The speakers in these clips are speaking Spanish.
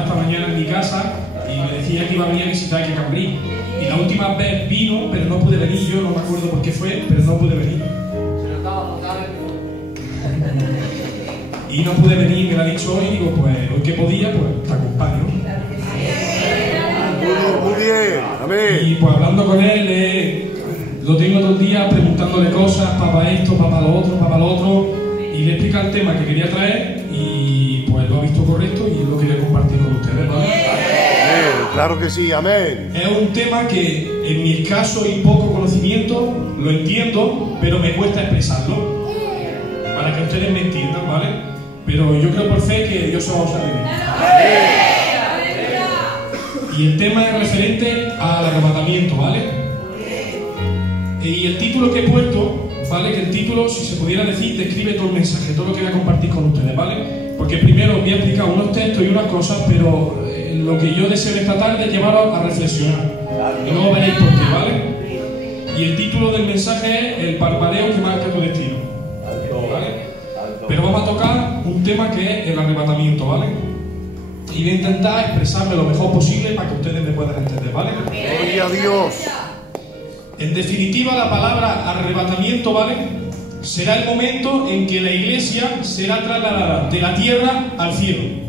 estaba esta mañana en mi casa y me decía que iba a venir a visitar que Cambrí. Y la última vez vino, pero no pude venir. Yo no me acuerdo por qué fue, pero no pude venir. Y no pude venir, me lo ha dicho hoy, y digo, pues hoy que podía, pues te acompaño. Muy bien, amén. Y pues hablando con él, lo tengo todo el día preguntándole cosas, papá esto, papá lo otro, y le explica el tema que quería traer, y pues lo ha visto correcto y es lo que le compartí con ustedes, ¿vale? Claro que sí, amén. Es un tema que en mi escaso y poco conocimiento lo entiendo, pero me cuesta expresarlo, para que ustedes me entiendan, ¿vale? Pero yo creo por fe que Dios se va a usar de mí. Y el tema es referente al arrebatamiento, ¿vale? Y el título que he puesto, ¿vale? Que el título, si se pudiera decir, describe todo el mensaje, todo lo que voy a compartir con ustedes, ¿vale? Porque primero voy a explicar unos textos y unas cosas, pero lo que yo deseo esta tarde es llevaros a reflexionar. Y luego veréis por qué, ¿vale? Y el título del mensaje es El parpadeo que marca tu destino. ¿Vale? Pero vamos a tocar un tema que es el arrebatamiento, ¿vale? Y voy a intentar expresarme lo mejor posible para que ustedes me puedan entender, ¿vale? Gloria a Dios. En definitiva, la palabra arrebatamiento, ¿vale? Será el momento en que la iglesia será trasladada de la tierra al cielo.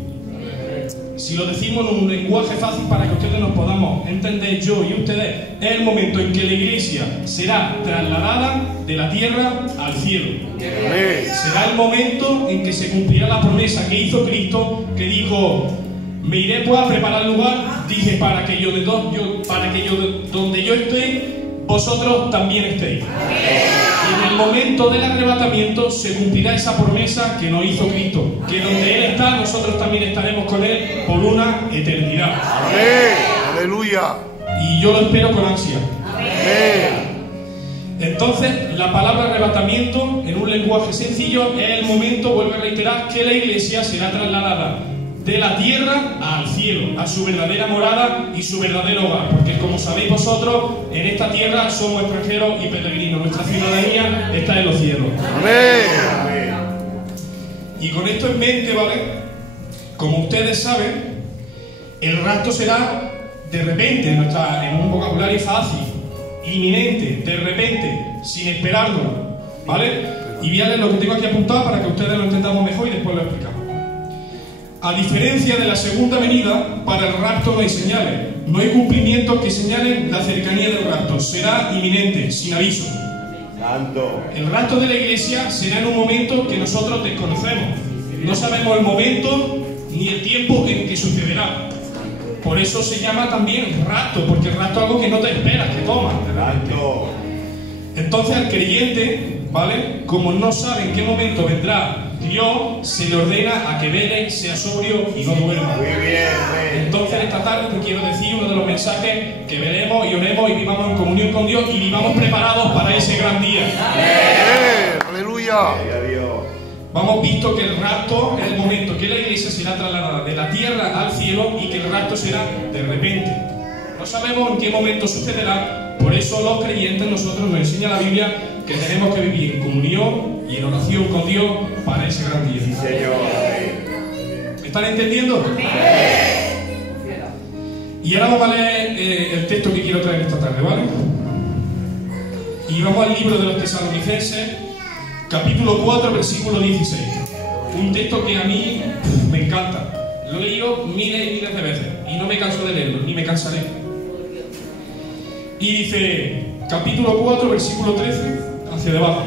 Si lo decimos en un lenguaje fácil para que ustedes nos podamos entender, yo y ustedes, es el momento en que la iglesia será trasladada de la tierra al cielo. Será el momento en que se cumplirá la promesa que hizo Cristo, que dijo: me iré pues a preparar lugar, dije, para que yo donde yo esté, vosotros también estéis. Y en el momento del arrebatamiento se cumplirá esa promesa que nos hizo Cristo, que donde Él está, nosotros también estaremos con Él por una eternidad. Amén. Aleluya. Y yo lo espero con ansia. Amén. Entonces, la palabra arrebatamiento, en un lenguaje sencillo, es el momento, vuelvo a reiterar, que la iglesia será trasladada de la tierra al cielo, a su verdadera morada y su verdadero hogar, porque como sabéis vosotros, en esta tierra somos extranjeros y peregrinos, nuestra ciudadanía está en los cielos. Amén. Y con esto en mente, ¿vale? Como ustedes saben, el rapto será de repente, en un vocabulario fácil, inminente, de repente, sin esperarlo, ¿vale? Y voy a leer lo que tengo aquí apuntado para que ustedes lo entendamos mejor y después lo explicamos. A diferencia de la segunda venida, para el rapto no hay señales, no hay cumplimientos que señalen la cercanía del rapto, será inminente, sin aviso. Santo. El rapto de la iglesia será en un momento que nosotros desconocemos, no sabemos el momento ni el tiempo en que sucederá. Por eso se llama también rapto, porque el rapto es algo que no te esperas, que tomas. Entonces al creyente, ¿vale? Como no sabe en qué momento vendrá Dios, se le ordena a que vele, sea sobrio y no duerma. Muy bien. Entonces esta tarde te quiero decir uno de los mensajes: que veremos y oremos y vivamos en comunión con Dios y vivamos preparados para ese gran día. Amén. Aleluya. Vamos visto que el rapto es el momento que la iglesia será trasladada de la tierra al cielo y que el rapto será de repente. No sabemos en qué momento sucederá, por eso los creyentes, nosotros nos enseña la Biblia que tenemos que vivir en comunión y en oración con Dios para ese gran día. Sí, Señor. ¿Están entendiendo? Y ahora vamos a leer el texto que quiero traer esta tarde, ¿vale? Y vamos al libro de los Tesalonicenses, capítulo 4, versículo 16. Un texto que a mí me encanta. Lo he leído miles y miles de veces y no me canso de leerlo, ni me cansaré. Y dice, capítulo 4, versículo 13, hacia debajo: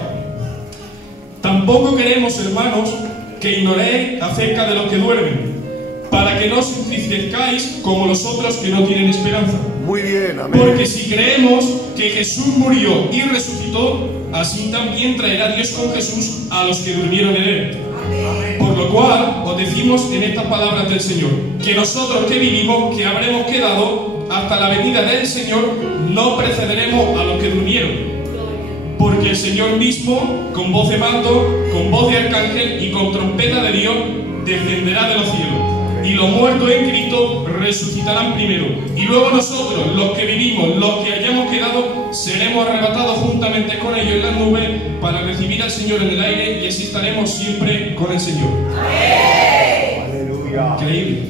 tampoco queremos, hermanos, que ignoréis acerca de los que duermen, para que no os entristezcáis como los otros que no tienen esperanza. Muy bien, amén. Porque si creemos que Jesús murió y resucitó, así también traerá Dios con Jesús a los que durmieron en él. Por lo cual os decimos en estas palabras del Señor, que nosotros que vivimos, que habremos quedado hasta la venida del Señor, no precederemos a los que durmieron. Porque el Señor mismo, con voz de mando, con voz de arcángel y con trompeta de Dios, descenderá de los cielos. Y los muertos en Cristo resucitarán primero. Y luego nosotros, los que vivimos, los que hayamos quedado, seremos arrebatados juntamente con ellos en las nubes para recibir al Señor en el aire, y así estaremos siempre con el Señor. Aleluya. Increíble.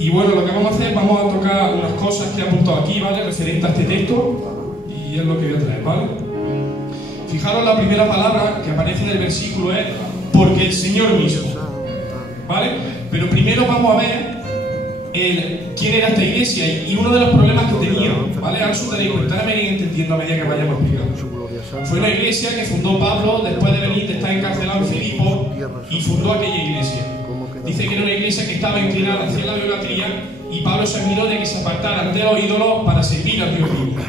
Y bueno, lo que vamos a hacer, vamos a tocar unas cosas que he apuntado aquí, ¿vale? Referente a este texto, y es lo que voy a traer, ¿vale? Fijaros, la primera palabra que aparece en el versículo es porque el Señor mismo, ¿vale? Pero primero vamos a ver quién era esta iglesia y uno de los problemas que tenía, ¿vale? Ahora os daréis cuenta, ahora me iréis entendiendo a medida que vayamos explicando. Fue una iglesia que fundó Pablo después de venir, de estar encarcelado en Filipo, y fundó aquella iglesia. Dice que era una iglesia que estaba inclinada hacia la idolatría y Pablo se admiró de que se apartaran de los ídolos para servir al Dios vivo.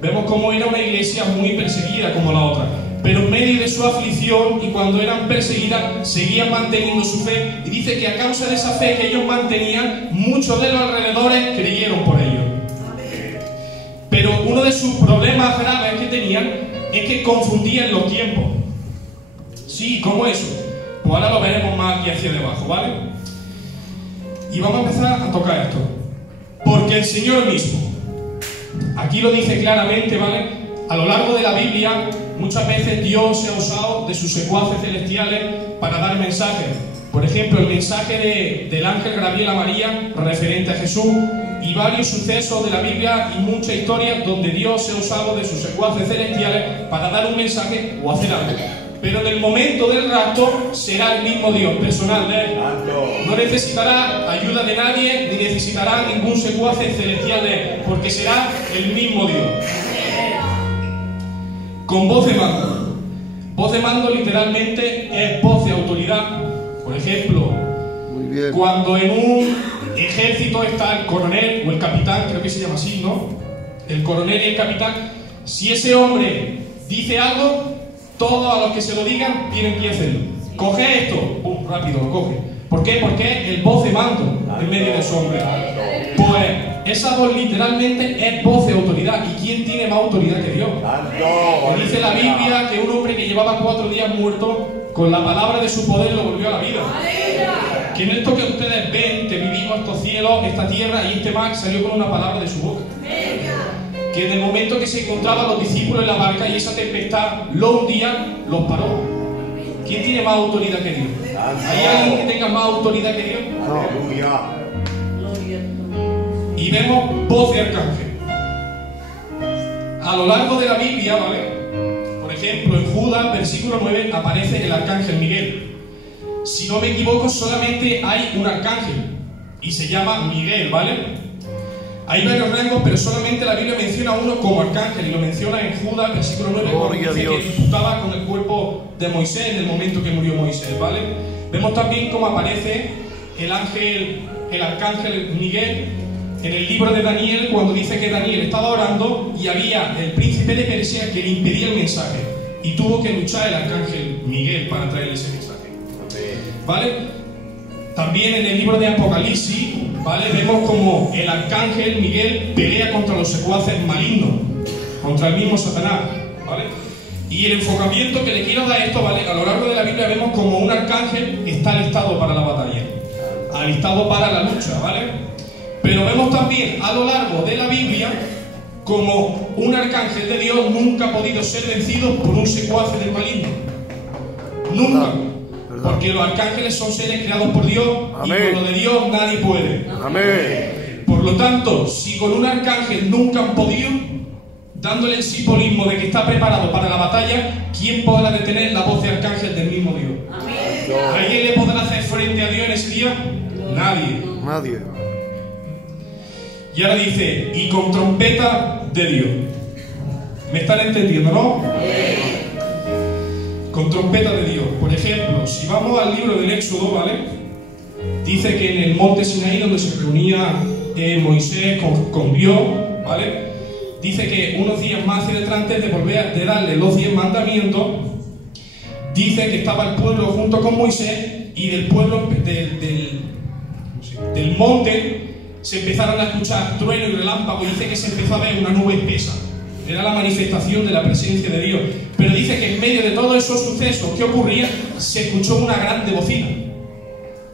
Vemos cómo era una iglesia muy perseguida como la otra, pero en medio de su aflicción y cuando eran perseguidas seguían manteniendo su fe, y dice que a causa de esa fe que ellos mantenían, muchos de los alrededores creyeron por ellos. Pero uno de sus problemas graves que tenían es que confundían los tiempos. Sí, ¿cómo eso? Pues ahora lo veremos más aquí hacia debajo, ¿vale? Y vamos a empezar a tocar esto. Porque el Señor mismo, aquí lo dice claramente, ¿vale? A lo largo de la Biblia, muchas veces Dios se ha usado de sus secuaces celestiales para dar mensajes. Por ejemplo, el mensaje del ángel Gabriel a María referente a Jesús, y varios sucesos de la Biblia y muchas historias donde Dios se ha usado de sus secuaces celestiales para dar un mensaje o hacer algo. Pero en el momento del rapto será el mismo Dios, personal de él. No necesitará ayuda de nadie, ni necesitará ningún secuace celestial de él, porque será el mismo Dios. Con voz de mando. Voz de mando literalmente es voz de autoridad. Por ejemplo, cuando en un ejército está el coronel o el capitán, creo que se llama así, ¿no? El coronel y el capitán, si ese hombre dice algo, todos a los que se lo digan tienen que hacerlo. Coge esto, ¡pum! Rápido lo coge. ¿Por qué? Porque es el voz de mando en medio de su hombre. Pues esa voz literalmente es voz de autoridad. ¿Y quién tiene más autoridad que Dios? Que dice la Biblia que un hombre que llevaba 4 días muerto, con la palabra de su poder lo volvió a la vida. Que en esto que ustedes ven, que vivimos estos cielos, esta tierra y este mar, salió con una palabra de su boca. Que en el momento que se encontraban los discípulos en la barca y esa tempestad lo hundía, los paró. ¿Quién tiene más autoridad que Dios? ¿Hay alguien que tenga más autoridad que Dios? Aleluya. Y vemos voz de arcángel. A lo largo de la Biblia, ¿vale? Por ejemplo, en Judas, versículo 9, aparece el arcángel Miguel. Si no me equivoco, solamente hay un arcángel y se llama Miguel, ¿vale? Hay varios rangos, pero solamente la Biblia menciona uno como arcángel, y lo menciona en Judas, versículo 9, cuando dice que disputaba con el cuerpo de Moisés en el momento que murió Moisés, ¿vale? Vemos también cómo aparece el arcángel Miguel en el libro de Daniel, cuando dice que Daniel estaba orando y había el príncipe de Persia que le impedía el mensaje, y tuvo que luchar el arcángel Miguel para traerle ese mensaje, ¿vale? También en el libro de Apocalipsis, ¿vale? Vemos como el arcángel Miguel pelea contra los secuaces malignos, contra el mismo Satanás, ¿vale? Y el enfocamiento que le quiero dar a esto, ¿vale? A lo largo de la Biblia vemos como un arcángel está alistado para la batalla, alistado para la lucha, ¿vale? Pero vemos también a lo largo de la Biblia como un arcángel de Dios nunca ha podido ser vencido por un secuace del maligno. Nunca. Porque los arcángeles son seres creados por Dios. Amén. Y con lo de Dios nadie puede. Amén. Por lo tanto, si con un arcángel nunca han podido, dándole el simbolismo de que está preparado para la batalla, ¿quién podrá detener la voz de arcángel del mismo Dios? Amén. ¿Alguien le podrá hacer frente a Dios en ese día? Nadie. Nadie. Y ahora dice, y con trompeta de Dios. ¿Me están entendiendo, no? Amén. Con trompeta de Dios. Por ejemplo, si vamos al libro del Éxodo, ¿vale? Dice que en el monte Sinaí, donde se reunía Moisés con Dios, ¿vale? Dice que unos días más hacia atrás, antes de darle los 10 mandamientos, dice que estaba el pueblo junto con Moisés, y del pueblo, del monte, se empezaron a escuchar trueno y relámpago, y dice que se empezó a ver una nube espesa. Era la manifestación de la presencia de Dios. Pero dice que en medio de todos esos sucesos que ocurrían, se escuchó una grande bocina.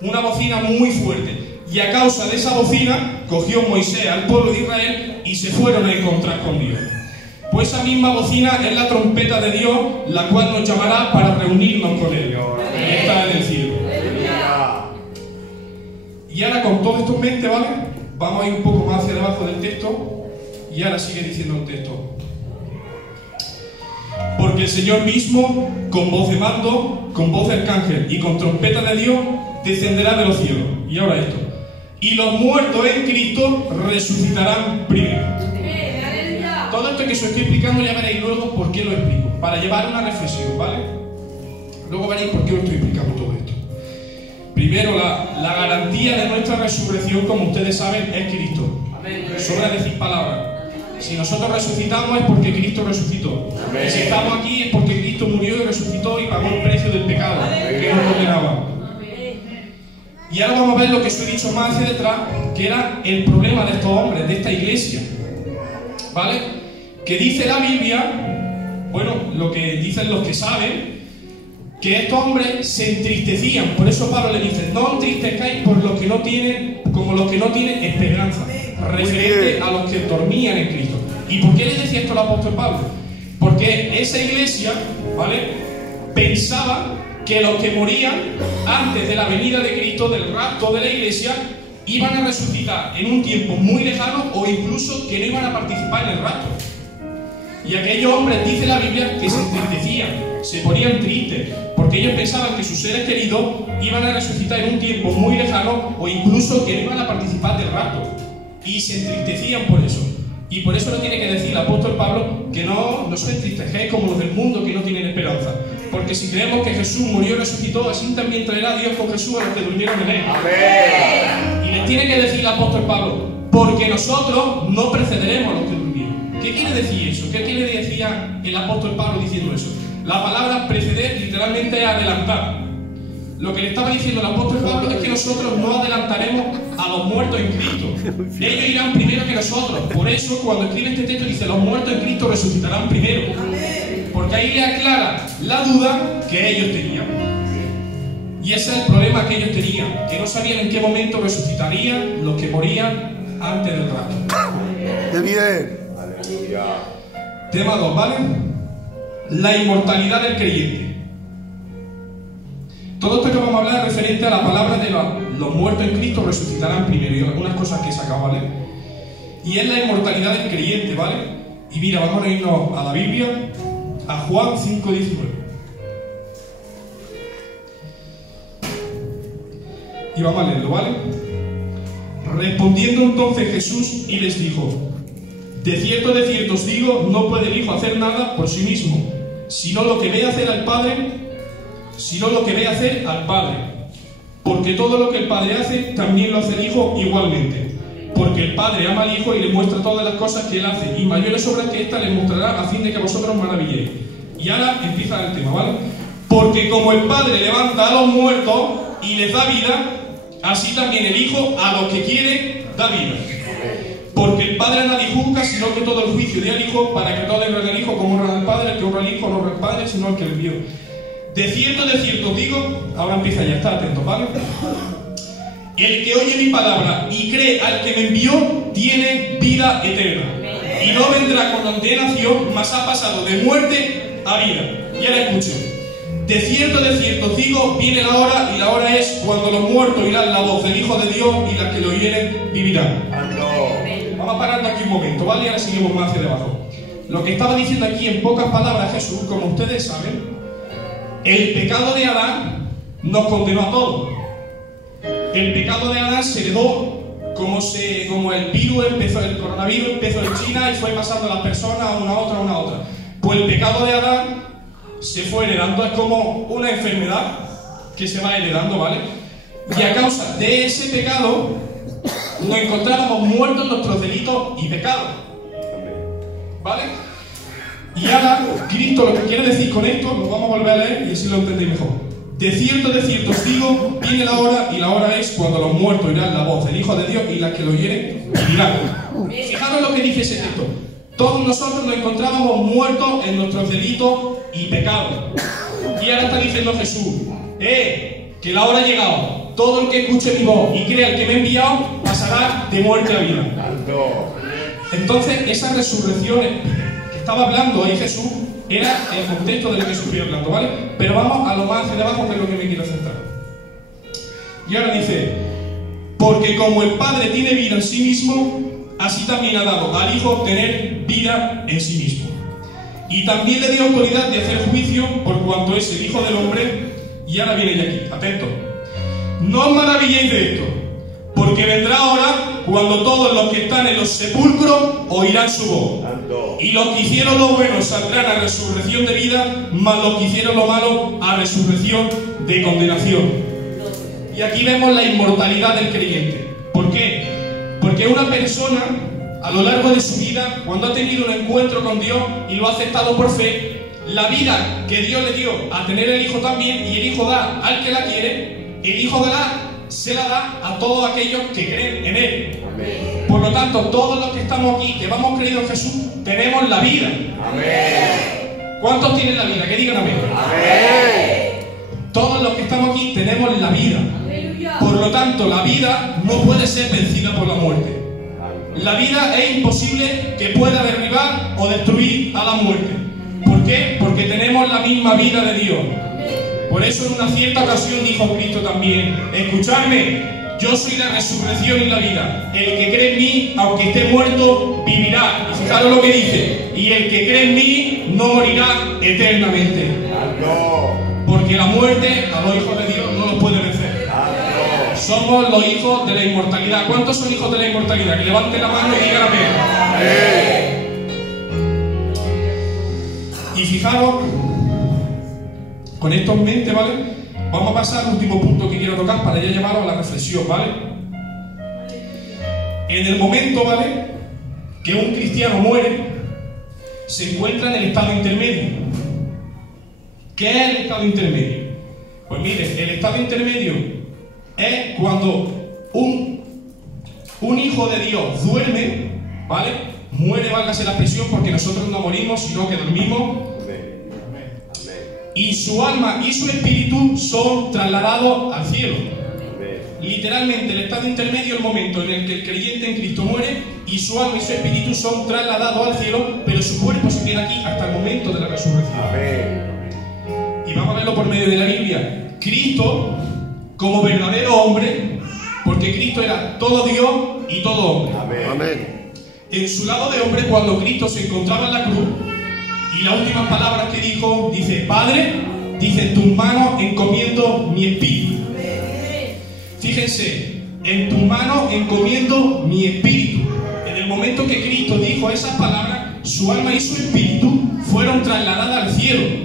Una bocina muy fuerte. Y a causa de esa bocina, cogió Moisés al pueblo de Israel y se fueron a encontrar con Dios. Pues esa misma bocina es la trompeta de Dios, la cual nos llamará para reunirnos con Él. Él está en el cielo. Y ahora con todo esto en mente, ¿vale? Vamos a ir un poco más hacia debajo del texto y ahora sigue diciendo el texto. Porque el Señor mismo, con voz de mando, con voz de arcángel y con trompeta de Dios, descenderá de los cielos. Y ahora esto. Y los muertos en Cristo resucitarán primero. Todo esto que os estoy explicando ya veréis luego por qué lo explico. Para llevar una reflexión, ¿vale? Luego veréis por qué os estoy explicando todo esto. Primero, la garantía de nuestra resurrección, como ustedes saben, es Cristo. Sobra decir palabras. Si nosotros resucitamos es porque Cristo resucitó. Y si estamos aquí es porque Cristo murió y resucitó y pagó el precio del pecado que nos condenaba. Y ahora vamos a ver lo que os he dicho más hacia detrás, que era el problema de estos hombres, de esta iglesia. ¿Vale? Que dice la Biblia, bueno, lo que dicen los que saben, que estos hombres se entristecían. Por eso Pablo le dice, no entristezcáis por los que no tienen, como los que no tienen esperanza, referente a los que dormían en Cristo. ¿Y por qué le decía esto el apóstol Pablo? Porque esa iglesia, ¿vale?, pensaba que los que morían antes de la venida de Cristo, del rapto de la iglesia, iban a resucitar en un tiempo muy lejano o incluso que no iban a participar en el rapto. Y aquellos hombres, dice la Biblia, que se entristecían, se ponían tristes, porque ellos pensaban que sus seres queridos iban a resucitar en un tiempo muy lejano o incluso que no iban a participar del rapto. Y se entristecían por eso. Y por eso lo tiene que decir el apóstol Pablo, que no os entristezcáis como los del mundo que no tienen esperanza. Porque si creemos que Jesús murió y resucitó, así también traerá Dios con Jesús a los que durmieron en él. Amén. Y les tiene que decir el apóstol Pablo, porque nosotros no precederemos a los que durmieron. ¿Qué quiere decir eso? ¿Qué quiere decir el apóstol Pablo diciendo eso? La palabra preceder literalmente es adelantar. Lo que le estaba diciendo el apóstol Pablo es que nosotros no adelantaremos a los muertos en Cristo. Ellos irán primero que nosotros. Por eso, cuando escribe este texto, dice: los muertos en Cristo resucitarán primero. Porque ahí le aclara la duda que ellos tenían. Y ese es el problema que ellos tenían, que no sabían en qué momento resucitarían los que morían antes del rapto. ¡Qué bien! Aleluya. Tema 2, ¿vale? La inmortalidad del creyente. Todo esto que vamos a hablar es referente a la palabra de los muertos en Cristo resucitarán primero, y algunas cosas que he sacado, ¿vale? Y es la inmortalidad del creyente, ¿vale? Y mira, vamos a irnos a la Biblia, a Juan 5:19. Y vamos a leerlo, ¿vale? Respondiendo entonces Jesús y les dijo: de cierto os digo, no puede el Hijo hacer nada por sí mismo, sino lo que ve hacer al Padre, porque todo lo que el Padre hace, también lo hace el Hijo igualmente. Porque el Padre ama al Hijo y le muestra todas las cosas que Él hace, y mayores obras que ésta le mostrará, a fin de que vosotros maravilléis. Y ahora empieza el tema, ¿vale? Porque como el Padre levanta a los muertos y les da vida, así también el Hijo a los que quiere da vida. Porque el Padre a nadie juzga, sino que todo el juicio de al Hijo, para que todos honren al Hijo como honran al Padre. El que honra al Hijo no honra al Padre, sino al que le envió. De cierto os digo, ahora empieza ya, está atento, ¿vale? El que oye mi palabra y cree al que me envió, tiene vida eterna. Y no vendrá con condenación, mas ha pasado de muerte a vida. Y ahora escuchen. De cierto os digo, viene la hora, y la hora es cuando los muertos oirán la voz del Hijo de Dios, y las que lo oyeren vivirán. Vamos parando aquí un momento, ¿vale? Y ahora seguimos más hacia debajo. Lo que estaba diciendo aquí en pocas palabras Jesús, como ustedes saben, el pecado de Adán nos condenó a todos. El pecado de Adán se heredó como el virus empezó, el coronavirus empezó en China y fue pasando a las personas a una a otra. Pues el pecado de Adán se fue heredando, es como una enfermedad que se va heredando, ¿vale? Y a causa de ese pecado nos encontrábamos muertos en nuestros delitos y pecados, ¿vale? Y ahora Cristo lo que quiere decir con esto, lo vamos a volver a leer y así lo entendéis mejor. De cierto os digo, viene la hora, y la hora es cuando los muertos oirán la voz del Hijo de Dios, y las que lo oyeren vivirán. Fijaros lo que dice ese texto. Todos nosotros nos encontrábamos muertos en nuestros delitos y pecados. Y ahora está diciendo Jesús: que la hora ha llegado. Todo el que escuche mi voz y crea al que me ha enviado pasará de muerte a vida. Entonces, esa resurrección que estaba hablando ahí Jesús era el contexto de lo que estuve hablando, ¿vale? Pero vamos a lo más hacia debajo, que es lo que me quiero centrar. Y ahora dice: porque como el Padre tiene vida en sí mismo, así también ha dado al Hijo tener vida en sí mismo. Y también le dio autoridad de hacer juicio por cuanto es el Hijo del Hombre. Y ahora viene ya aquí, atento. No os maravilléis de esto, porque vendrá hora cuando todos los que están en los sepulcros oirán su voz. Y los que hicieron lo bueno saldrán a resurrección de vida, mas los que hicieron lo malo a resurrección de condenación. Y aquí vemos la inmortalidad del creyente. ¿Por qué? Porque una persona, a lo largo de su vida, cuando ha tenido un encuentro con Dios y lo ha aceptado por fe, la vida que Dios le dio a tener el Hijo también, y el Hijo da al que la quiere, el Hijo se la da a todos aquellos que creen en Él. Amén. Por lo tanto, todos los que estamos aquí, que hemos creído en Jesús, tenemos la vida. Amén. ¿Cuántos tienen la vida? Que digan amén. Amén. Todos los que estamos aquí tenemos la vida. Aleluya. Por lo tanto, la vida no puede ser vencida por la muerte. La vida es imposible que pueda derribar o destruir a la muerte. ¿Por qué? Porque tenemos la misma vida de Dios. Por eso en una cierta ocasión dijo Cristo también: escuchadme, yo soy la resurrección y la vida. El que cree en mí, aunque esté muerto, vivirá. Y fijaros lo que dice: y el que cree en mí no morirá eternamente. Porque la muerte a los hijos de Dios no los puede vencer. Somos los hijos de la inmortalidad. ¿Cuántos son hijos de la inmortalidad? Que levanten la mano y digan amén. Y fijaros, con esto en mente, ¿vale? Vamos a pasar al último punto que quiero tocar para ya llevarlo a la reflexión, ¿vale? En el momento, ¿vale?, que un cristiano muere, se encuentra en el estado intermedio. ¿Qué es el estado intermedio? Pues mire, el estado intermedio es cuando un hijo de Dios duerme, ¿vale? Muere, válgase la expresión, porque nosotros no morimos, sino que dormimos. Y su alma y su espíritu son trasladados al cielo. Literalmente, el estado intermedio es el momento en el que el creyente en Cristo muere y su alma y su espíritu son trasladados al cielo, pero su cuerpo se queda aquí hasta el momento de la resurrección. Y vamos a verlo por medio de la Biblia. Cristo, como verdadero hombre, porque Cristo era todo Dios y todo hombre. Amén. En su lado de hombre, cuando Cristo se encontraba en la cruz, y las últimas palabras que dijo, dice: Padre, dice, en tus manos encomiendo mi espíritu. Fíjense, en tus manos encomiendo mi espíritu. En el momento que Cristo dijo esas palabras, su alma y su espíritu fueron trasladadas al cielo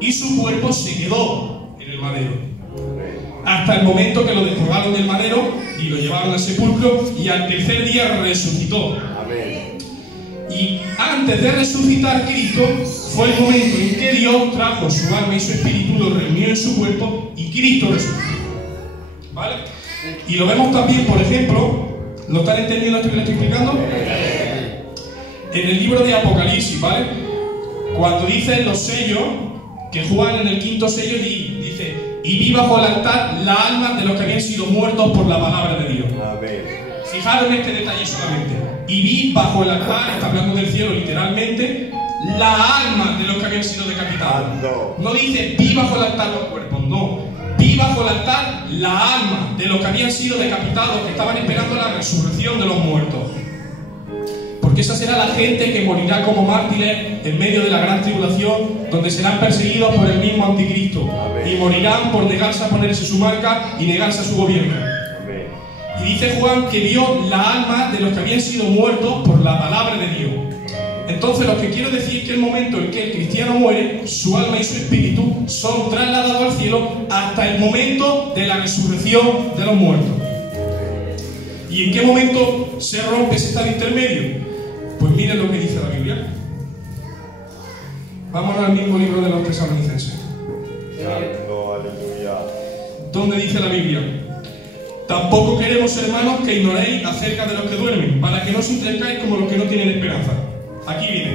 y su cuerpo se quedó en el madero. Hasta el momento que lo descolgaron del madero y lo llevaron al sepulcro, y al tercer día resucitó. Y antes de resucitar Cristo, fue el momento en que Dios trajo su alma y su espíritu, lo reunió en su cuerpo y Cristo resucitó. ¿Vale? Y lo vemos también, por ejemplo, ¿lo están entendiendo esto que le estoy explicando? En el libro de Apocalipsis, ¿vale? Cuando dicen los sellos, que Juan en el quinto sello dice: y vi bajo el altar la alma de los que habían sido muertos por la palabra de Dios. Fijaros en este detalle solamente. Y vi bajo el altar, está hablando del cielo literalmente, la alma de los que habían sido decapitados. No dice vi bajo el altar los cuerpos, no. Vi bajo el altar la alma de los que habían sido decapitados, que estaban esperando la resurrección de los muertos. Porque esa será la gente que morirá como mártires en medio de la gran tribulación, donde serán perseguidos por el mismo anticristo. Y morirán por negarse a ponerse su marca y negarse a su gobierno. Y dice Juan que vio la alma de los que habían sido muertos por la palabra de Dios. Entonces, lo que quiero decir es que el momento en que el cristiano muere, su alma y su espíritu son trasladados al cielo hasta el momento de la resurrección de los muertos. ¿Y en qué momento se rompe ese estado intermedio? Pues miren lo que dice la Biblia. Vámonos al mismo libro de los Tesalonicenses. ¿Dónde dice la Biblia? Tampoco queremos, hermanos, que ignoréis acerca de los que duermen, para que no os entrezcáis como los que no tienen esperanza. Aquí viene: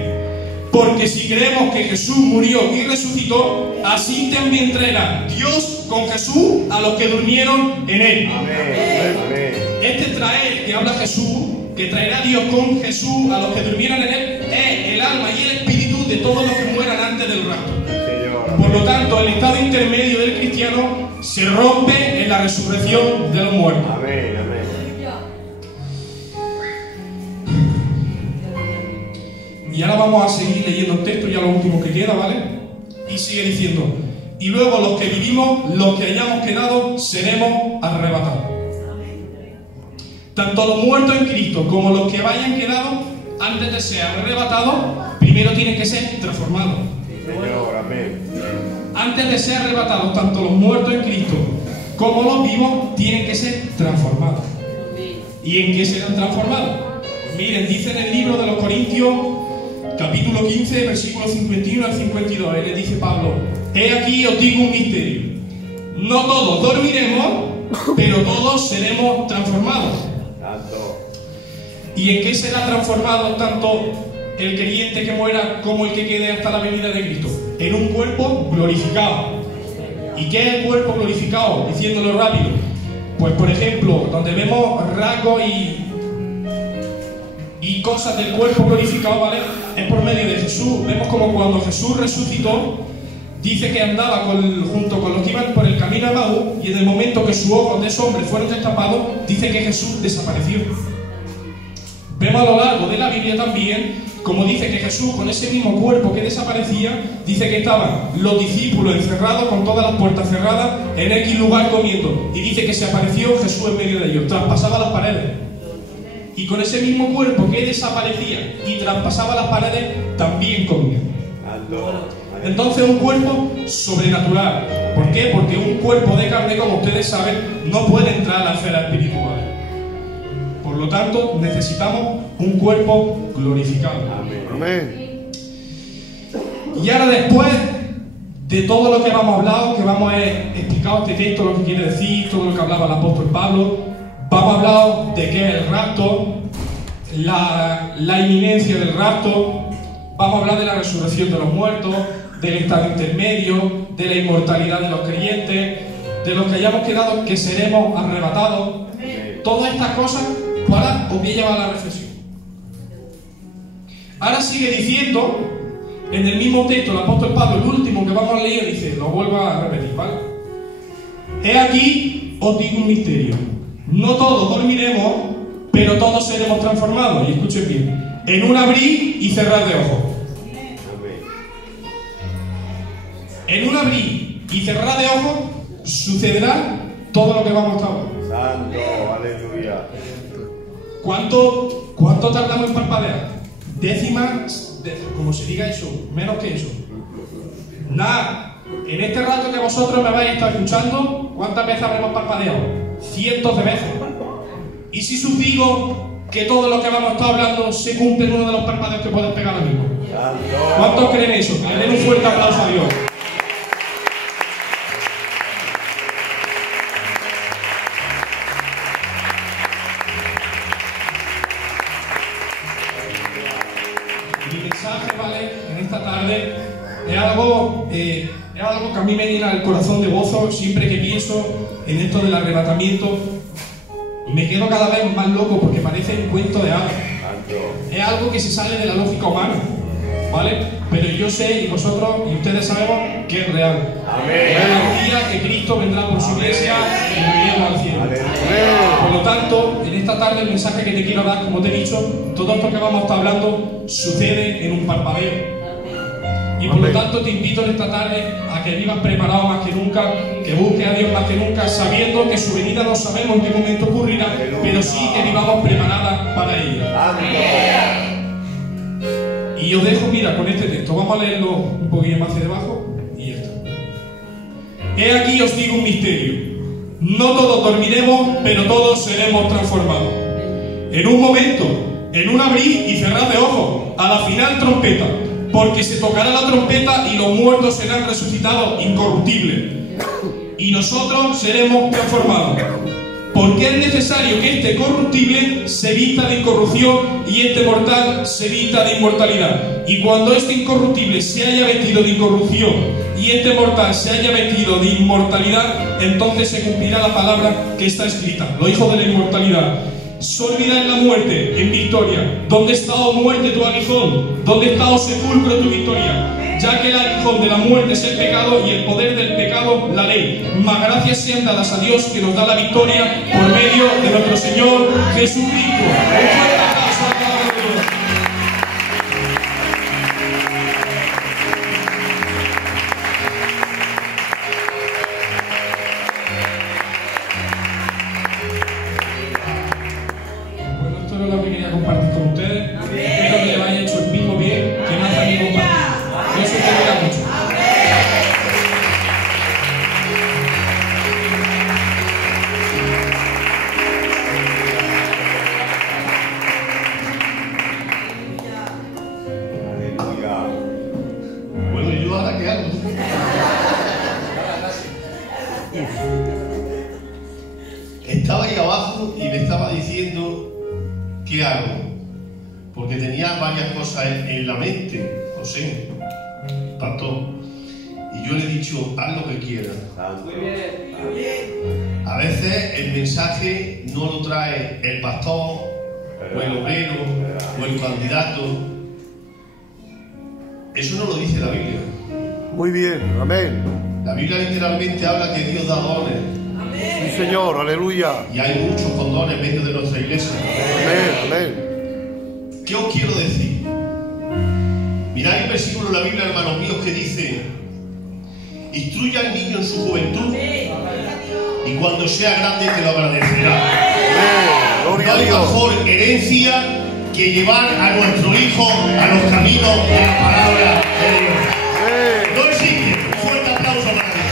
porque si creemos que Jesús murió y resucitó, así también traerá Dios con Jesús a los que durmieron en Él. Amén. Este traer que habla Jesús, que traerá Dios con Jesús a los que durmieron en Él, es el alma y el espíritu de todos los que mueran antes del rapto. Por lo tanto, el estado intermedio del cristiano se rompe en la resurrección de los muertos. y ahora vamos a seguir leyendo el texto, ya lo último que queda, ¿vale? Y sigue diciendo, y luego los que vivimos, los que hayamos quedado, seremos arrebatados. Tanto los muertos en Cristo como los que vayan quedado, antes de ser arrebatados, primero tienen que ser transformados. Señor, amén. Antes de ser arrebatados, tanto los muertos en Cristo como los vivos tienen que ser transformados. ¿Y en qué serán transformados? Miren, dice en el libro de los Corintios, capítulo 15, versículos 51 al 52, le dice Pablo, he aquí os digo un misterio. No todos dormiremos, pero todos seremos transformados. ¿Y en qué será transformado tanto el creyente que muera como el que quede hasta la venida de Cristo? En un cuerpo glorificado. ¿Y qué es el cuerpo glorificado? Diciéndolo rápido. Pues por ejemplo, donde vemos rasgos y cosas del cuerpo glorificado, ¿vale? Es por medio de Jesús. Vemos como cuando Jesús resucitó, dice que andaba junto con los que iban por el camino a Maús, y en el momento que sus ojos de ese hombre fueron destapados, dice que Jesús desapareció. Vemos a lo largo de la Biblia también, como dice que Jesús, con ese mismo cuerpo que desaparecía, dice que estaban los discípulos encerrados con todas las puertas cerradas en X lugar comiendo. Y dice que se apareció Jesús en medio de ellos, traspasaba las paredes. Y con ese mismo cuerpo que desaparecía y traspasaba las paredes, también comía. Entonces un cuerpo sobrenatural. ¿Por qué? Porque un cuerpo de carne, como ustedes saben, no puede entrar a la esfera espiritual. Por lo tanto, necesitamos un cuerpo glorificado. Amén. Y ahora, después de todo lo que hemos hablado, que vamos a explicar este texto, lo que quiere decir, todo lo que hablaba el apóstol Pablo, vamos a hablar de qué es el rapto, la inminencia del rapto, vamos a hablar de la resurrección de los muertos, del estado intermedio, de la inmortalidad de los creyentes, de los que hayamos quedado, que seremos arrebatados. Todas estas cosas, ahora os voy a llevar a la reflexión. Ahora sigue diciendo, en el mismo texto, el apóstol Pablo, el último que vamos a leer, dice, lo vuelvo a repetir, ¿vale? He aquí, os digo un misterio. No todos dormiremos, pero todos seremos transformados. Y escuchen bien, en un abrir y cerrar de ojos. En un abrir y cerrar de ojos sucederá todo lo que vamos a estar hablando. Santo, aleluya. ¿Cuánto tardamos en parpadear? Décimas, como se diga eso, menos que eso. Nada. En este rato que vosotros me vais a estar escuchando, ¿cuántas veces habremos parpadeado? Cientos de veces. ¿Y si os digo que todo lo que vamos a estar hablando se cumple en uno de los parpadeos que puedes pegar ahora mismo? Santo. ¿Cuántos creen eso? Que le den un fuerte aplauso a Dios. Mi mensaje, ¿vale? En esta tarde es algo que a mí me llena el corazón de gozo siempre que pienso en esto del arrebatamiento. Me quedo cada vez más loco porque parece un cuento de hadas. Es algo que se sale de la lógica humana, ¿vale? Pero yo sé, y vosotros y ustedes sabemos que es real. Amén. Es el día que Cristo vendrá por su iglesia y viviremos al cielo. Por lo tanto, en esta tarde el mensaje que te quiero dar, como te he dicho, todo esto que vamos a estar hablando sucede en un parpadeo. Y por lo tanto te invito en esta tarde a que vivas preparado más que nunca, que busques a Dios más que nunca, sabiendo que su venida no sabemos en qué momento ocurrirá, pero sí que vivamos preparadas para ella. Y os dejo, mira, con este texto, vamos a leerlo un poquillo más hacia debajo y ya está. He aquí os digo un misterio. No todos dormiremos, pero todos seremos transformados. En un momento, en un abrir y cerrar de ojos, a la final trompeta. Porque se tocará la trompeta y los muertos serán resucitados incorruptibles. Y nosotros seremos transformados. Porque es necesario que este corruptible se vista de incorrupción y este mortal se vista de inmortalidad. Y cuando este incorruptible se haya vestido de incorrupción y este mortal se haya vestido de inmortalidad, entonces se cumplirá la palabra que está escrita. Los hijos de la inmortalidad. Sólvida en la muerte, en victoria. ¿Dónde está, oh muerte, tu aguijón? ¿Dónde está, oh sepulcro, tu victoria? Ya que el aguijón de la muerte es el pecado y el poder del pecado, la ley. Mas gracias sean dadas a Dios que nos da la victoria por medio de nuestro Señor Jesucristo. Un fuerte aplauso a cada uno de Dios. estaba ahí abajo y me estaba diciendo qué hago, porque tenía varias cosas en la mente, José, pastor, y yo le he dicho, haz lo que quieras. A veces el mensaje no lo trae el pastor, o el obrero, o el candidato. Eso no lo dice la Biblia. Muy bien, amén. La Biblia literalmente habla que Dios da dones. Sí, Señor, aleluya. Y hay muchos con dones en medio de nuestra iglesia. Amén, amén. ¿Qué os quiero decir? Mirad el versículo de la Biblia, hermanos míos, que dice: instruye al niño en su juventud y cuando sea grande te lo agradecerá. Amén. No Gloria a hay Dios. mejor herencia que llevar a nuestro hijo a los caminos de la palabra de Dios. Amén. No existe. Un fuerte aplauso para Dios.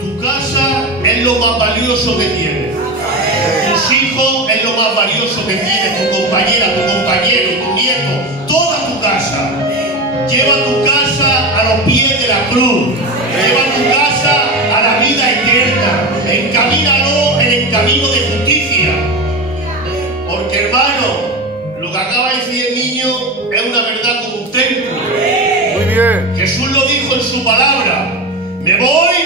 Tu casa es lo más valioso que tienes. Tus hijos es lo más valioso que tienes. Tu compañera, tu compañero, tu nieto, toda tu casa. Lleva tu casa a los pies de la cruz. Lleva tu casa a la vida eterna. Encamínalo en el camino de justicia. Porque, hermano, lo que acaba de decir el niño es una verdad como un templo. Muy bien. Jesús lo dijo en su palabra: me voy,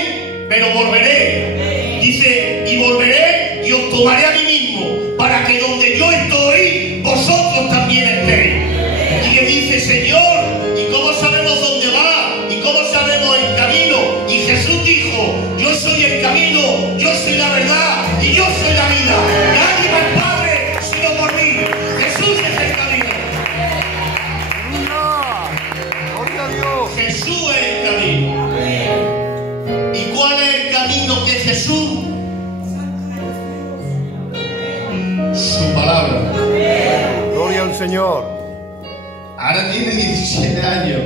pero volveré. Dice, y volveré y os tomaré a mí mismo, para que donde yo estoy, vosotros también estéis. Y le dice, Señor, ¿y cómo sabemos dónde va? ¿Y cómo sabemos el camino? Y Jesús dijo, yo soy el camino, yo soy la verdad y yo soy la vida. Nadie va al Padre sino por mí. Jesús es el camino. Aleluya. Gloria a Dios. Jesús es el camino. ¿Y cuál es el camino que Jesús? Su palabra. Gloria al Señor. Ahora tiene 17 años.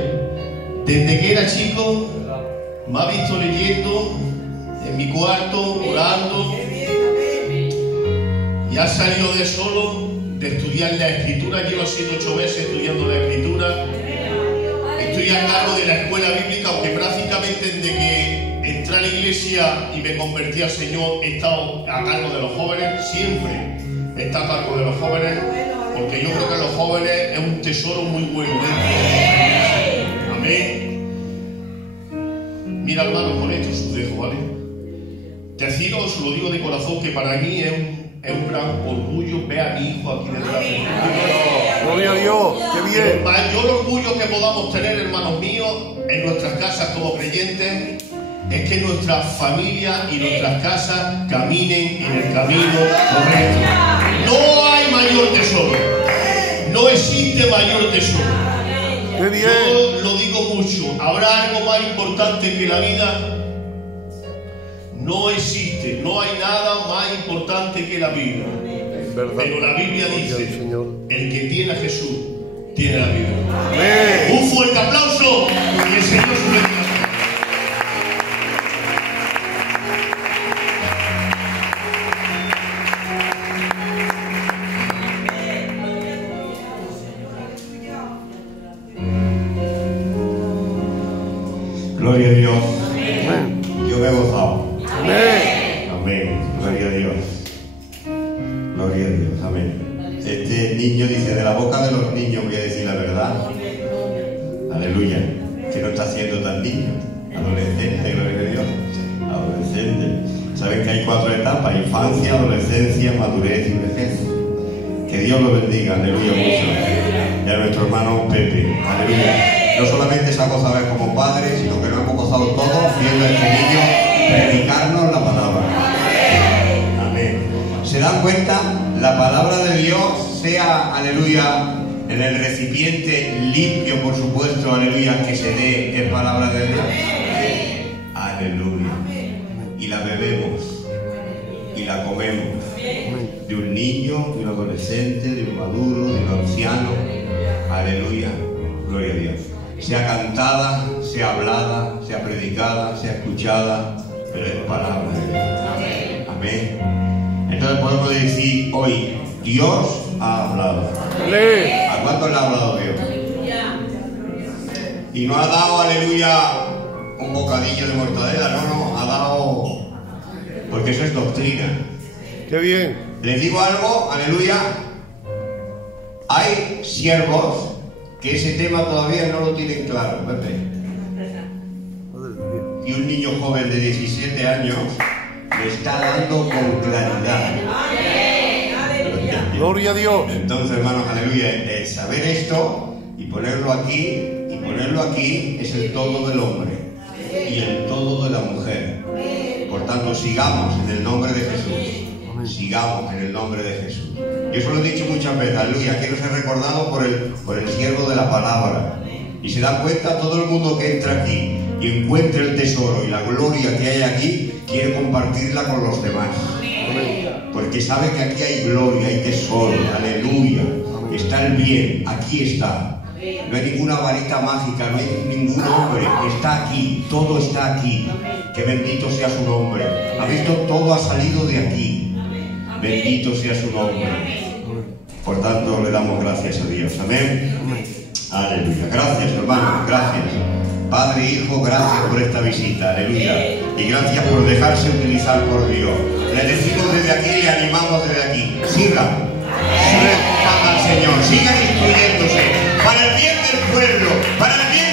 Desde que era chico, me ha visto leyendo en mi cuarto, orando. Y ha salido de solo de estudiar la escritura. Llevo 7 u 8 meses estudiando la escritura. Estoy a cargo de la escuela bíblica, aunque prácticamente desde que entré a la iglesia y me convertí al Señor he estado a cargo de los jóvenes. Siempre he estado a cargo de los jóvenes, porque yo creo que los jóvenes es un tesoro muy bueno. Amén. Mira, hermano, con esto os dejo, ¿vale? Deciros, os lo digo de corazón, que para mí es un gran orgullo ver a mi hijo aquí detrás de mí. Gloria a Dios. Qué El bien. mayor orgullo que podamos tener, hermanos míos, en nuestras casas como creyentes, es que nuestras familias y nuestras casas caminen en el camino correcto. No hay mayor tesoro. No existe mayor tesoro. Qué bien. Yo lo digo mucho. ¿Habrá algo más importante que la vida? No existe. No hay nada más importante que la vida. Verdad. Pero la Biblia Gloria al dice, Señor. el que tiene a Jesús, tiene la vida. Amén. Un fuerte aplauso y el Señor su bendiga. Gloria a Dios. Amén. Yo me he gozado. Amén. Amén. Gloria a Dios. Gloria a Dios. Amén. Este niño dice, de la boca de los niños voy a decir la verdad. Aleluya. Que no está siendo tan niño. Adolescente, gloria a Dios. Adolescente. Saben que hay 4 etapas: infancia, adolescencia, madurez y vejez. Que Dios lo bendiga. Aleluya mucho. Y a nuestro hermano Pepe. Aleluya. No solamente se ha gozado él como padre, sino que nos hemos gozado todos viendo a este niño predicarnos la palabra. Amén. ¿Se dan cuenta? La palabra de Dios, sea, aleluya, en el recipiente limpio, por supuesto, aleluya, que se dé en palabra de Dios. Aleluya. Y la bebemos y la comemos. De un niño, de un adolescente, de un maduro, de un anciano. Aleluya. Gloria a Dios. Sea cantada, sea hablada, sea predicada, sea escuchada, pero es palabra de Dios. Amén. Entonces podemos decir hoy, Dios ha hablado. Amén. ¿A cuánto le ha hablado Dios? Y no ha dado, aleluya, un bocadillo de mortadela, no, ha dado... Porque eso es doctrina. ¡Qué bien! Les digo algo, aleluya. Hay siervos que ese tema todavía no lo tienen claro, Pepe. Y un niño joven de 17 años le está dando con claridad. ¡Gloria a Dios! Entonces, hermanos, aleluya, saber esto y ponerlo aquí es el todo del hombre y el todo de la mujer. Por tanto, sigamos en el nombre de Jesús. Sigamos en el nombre de Jesús. Yo eso lo he dicho muchas veces, aleluya. Quiero ser recordado por el siervo de la palabra. Y se da cuenta todo el mundo que entra aquí y encuentra el tesoro y la gloria que hay aquí, quiere compartirla con los demás. Porque sabe que aquí hay gloria, hay tesoro, aleluya. Está el bien, aquí está. No hay ninguna varita mágica, no hay ningún hombre, está aquí, todo está aquí. Que bendito sea su nombre. ¿Ha visto? Todo ha salido de aquí. Bendito sea su nombre. Por tanto, le damos gracias a Dios. Amén. Aleluya. Gracias, hermano. Gracias. Padre, Hijo, gracias por esta visita. Aleluya. Y gracias por dejarse utilizar por Dios. Le decimos desde aquí, le animamos desde aquí. Sigan. Sigan al Señor. Sigan instruyéndose. Para el bien del pueblo. Para el bien